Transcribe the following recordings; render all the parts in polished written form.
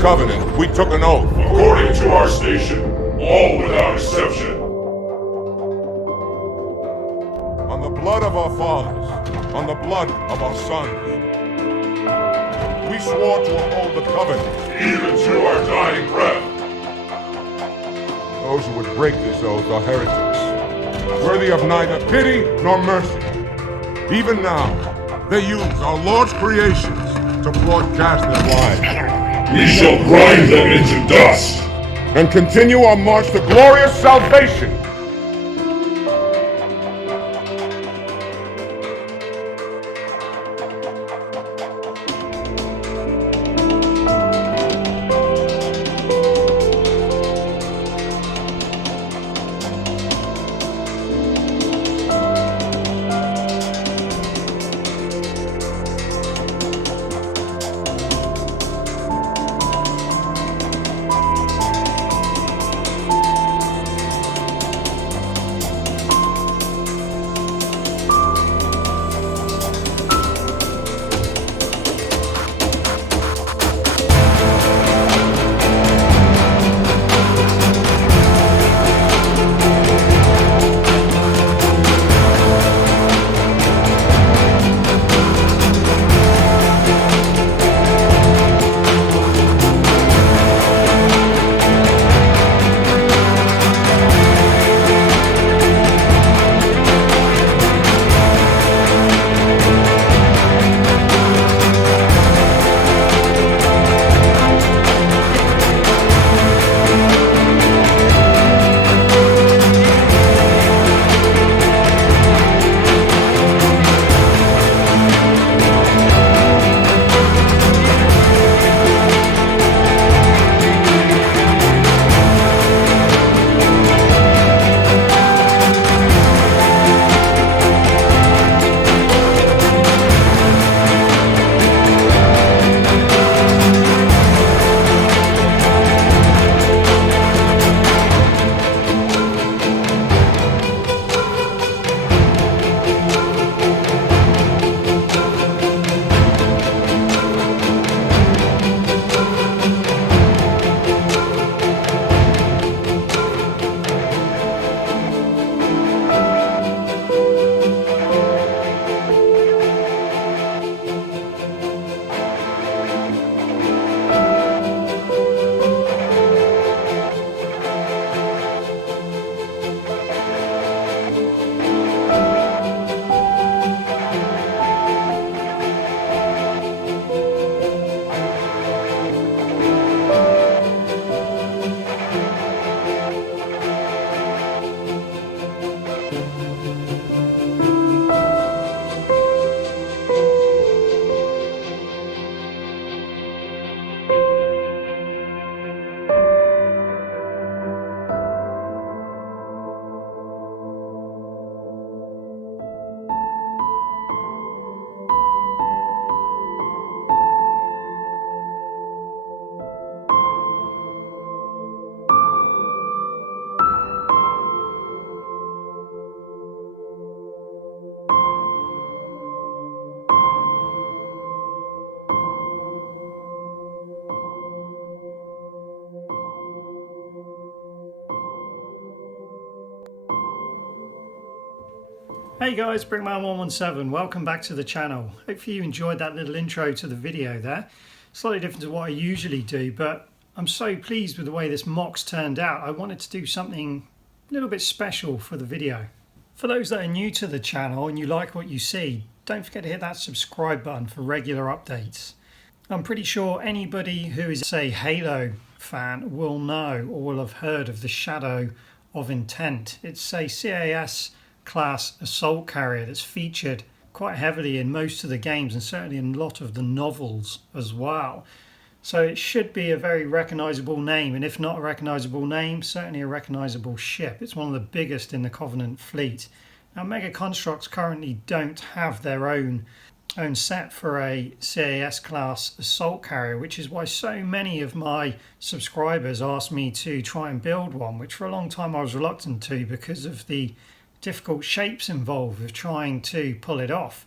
Covenant, we took an oath. According to our station, all without exception. On the blood of our fathers, on the blood of our sons, we swore to uphold the Covenant. Even to our dying breath. Those who would break this oath are heretics, worthy of neither pity nor mercy. Even now, they use our Lord's creations to broadcast their lies. We shall grind them into dust. And continue our march to glorious salvation. Hey guys, Brickman117, welcome back to the channel. Hopefully you enjoyed that little intro to the video there. Slightly different to what I usually do, but I'm so pleased with the way this MOC's turned out. I wanted to do something a little bit special for the video. For those that are new to the channel and you like what you see, don't forget to hit that subscribe button for regular updates. I'm pretty sure anybody who is a Halo fan will know or will have heard of the Shadow of Intent. It's a CAS-Class assault carrier that's featured quite heavily in most of the games and certainly in a lot of the novels as well. So it should be a very recognisable name, and if not a recognisable name, certainly a recognisable ship. It's one of the biggest in the Covenant fleet. Now Mega Construx currently don't have their own set for a CAS-Class assault carrier, which is why so many of my subscribers asked me to try and build one, which for a long time I was reluctant to because of the difficult shapes involved with trying to pull it off.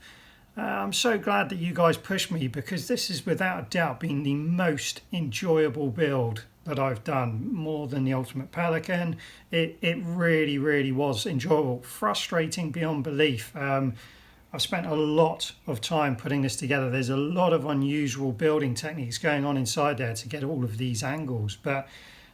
I'm so glad that you guys pushed me, because this has without a doubt been the most enjoyable build that I've done, more than the Ultimate Pelican. It really was enjoyable, frustrating beyond belief. I've spent a lot of time putting this together. There's a lot of unusual building techniques going on inside there to get all of these angles, but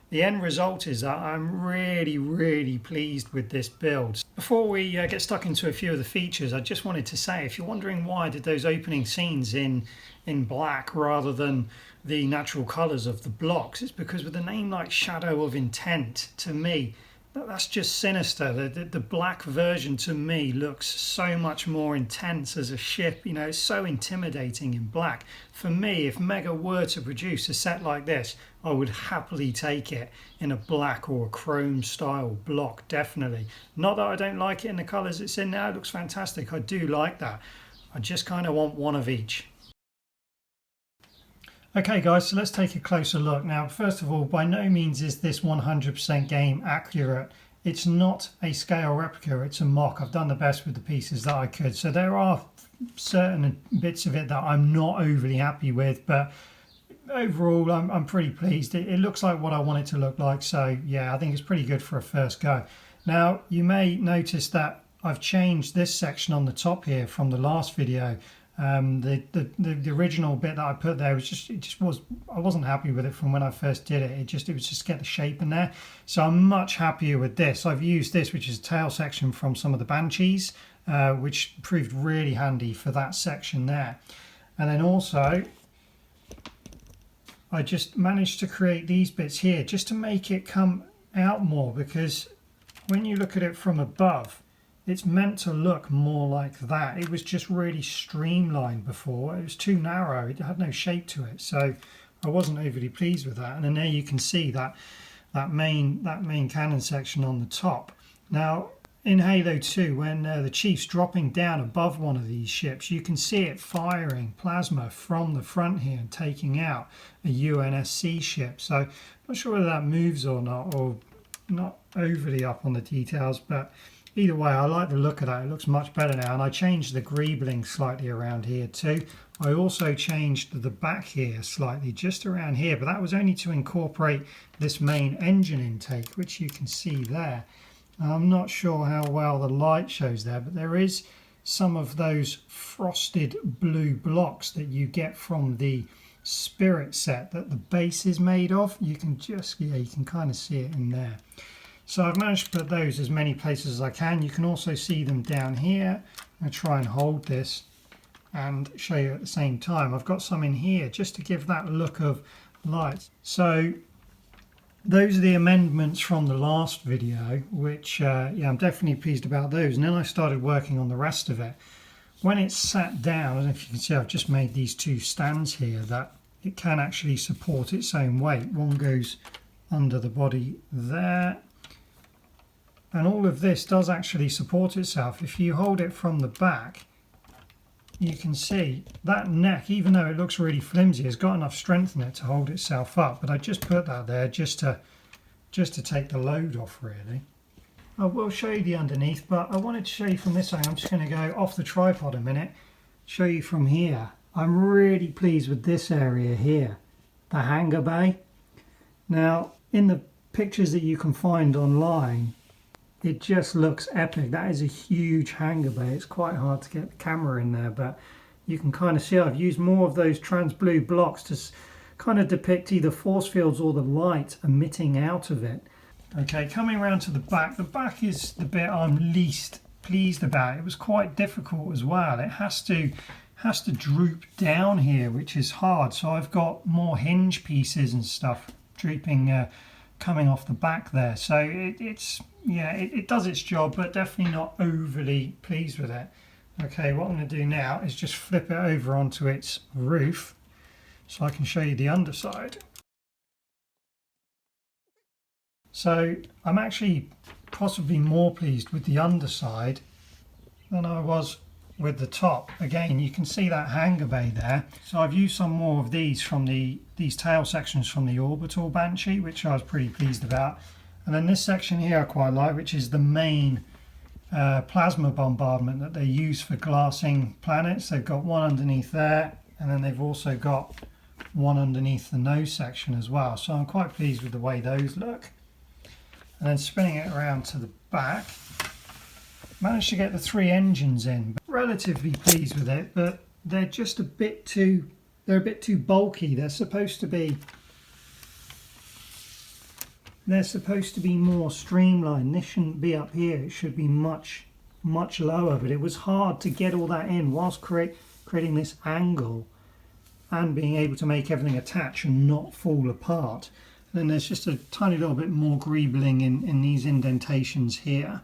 the end result is that I'm really pleased with this build. Before we get stuck into a few of the features, I just wanted to say, if you're wondering why I did those opening scenes in black rather than the natural colours of the blocks, it's because with a name like Shadow of Intent, to me, that's just sinister. The black version to me looks so much more intense as a ship. You know, it's so intimidating in black. For me, if Mega were to produce a set like this, I would happily take it in a black or a chrome style block, definitely. Not that I don't like it in the colours it's in now, it looks fantastic. I do like that. I just kind of want one of each. Okay guys, so let's take a closer look. Now, first of all, by no means is this 100% game accurate. It's not a scale replica, it's a MOC. I've done the best with the pieces that I could. So there are certain bits of it that I'm not overly happy with, but overall I'm pretty pleased. It looks like what I want it to look like, so yeah, I think it's pretty good for a first go. Now, you may notice that I've changed this section on the top here from the last video. The original bit that I put there was I wasn't happy with it from when I first did it. It was just get the shape in there. So I'm much happier with this. I've used this, which is a tail section from some of the Banshees, which proved really handy for that section there. And then also, I just managed to create these bits here just to make it come out more, because when you look at it from above, it's meant to look more like that. It was just really streamlined before. It was too narrow. It had no shape to it. So I wasn't overly pleased with that. And then there you can see that main cannon section on the top. Now, in Halo 2, when the Chief's dropping down above one of these ships, you can see it firing plasma from the front here and taking out a UNSC ship. So I'm not sure whether that moves or not overly up on the details, but either way, I like the look of that. It looks much better now. And I changed the greebling slightly around here too. I also changed the back here slightly, just around here, but that was only to incorporate this main engine intake, which you can see there. I'm not sure how well the light shows there, but there is some of those frosted blue blocks that you get from the Spirit set that the base is made of. You can kind of see it in there. So I've managed to put those as many places as I can. You can also see them down here. I'm going to try and hold this and show you at the same time. I've got some in here just to give that look of light. So those are the amendments from the last video, which yeah, I'm definitely pleased about those. And then I started working on the rest of it. When it's sat down, I don't know if you can see, I've just made these two stands here that it can actually support its own weight. One goes under the body there. And all of this does actually support itself. If you hold it from the back, you can see that neck, even though it looks really flimsy, has got enough strength in it to hold itself up. But I just put that there just to take the load off, really. I will show you the underneath, but I wanted to show you from this angle. I'm just going to go off the tripod a minute, show you from here. I'm really pleased with this area here, the hangar bay. Now, in the pictures that you can find online, it just looks epic. That is a huge hangar bay. It's quite hard to get the camera in there, but you can kind of see I've used more of those trans blue blocks to kind of depict either force fields or the light emitting out of it. Okay, coming around to the back is the bit I'm least pleased about. It was quite difficult as well. It has to droop down here, which is hard. So I've got more hinge pieces and stuff drooping, coming off the back there. So it does its job, but definitely not overly pleased with it. Okay, what I'm going to do now is just flip it over onto its roof so I can show you the underside. So I'm actually possibly more pleased with the underside than I was with the top. Again, you can see that hangar bay there. So I've used some more of these from these tail sections from the orbital Banshee, which I was pretty pleased about. And then this section here I quite like, which is the main plasma bombardment that they use for glassing planets. They've got one underneath there, and then they've also got one underneath the nose section as well. So I'm quite pleased with the way those look. And then spinning it around to the back, managed to get the 3 engines in. Relatively pleased with it, but they're just a bit too bulky. They're supposed to be more streamlined. This shouldn't be up here. It should be much lower, but it was hard to get all that in whilst creating this angle and being able to make everything attach and not fall apart. And then there's just a tiny little bit more greebling in these indentations here.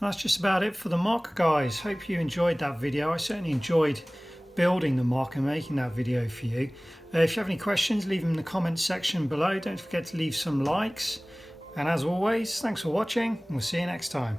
That's just about it for the MOC, guys. Hope you enjoyed that video. I certainly enjoyed building the MOC and making that video for you. If you have any questions, leave them in the comments section below. Don't forget to leave some likes. And as always, thanks for watching, and we'll see you next time.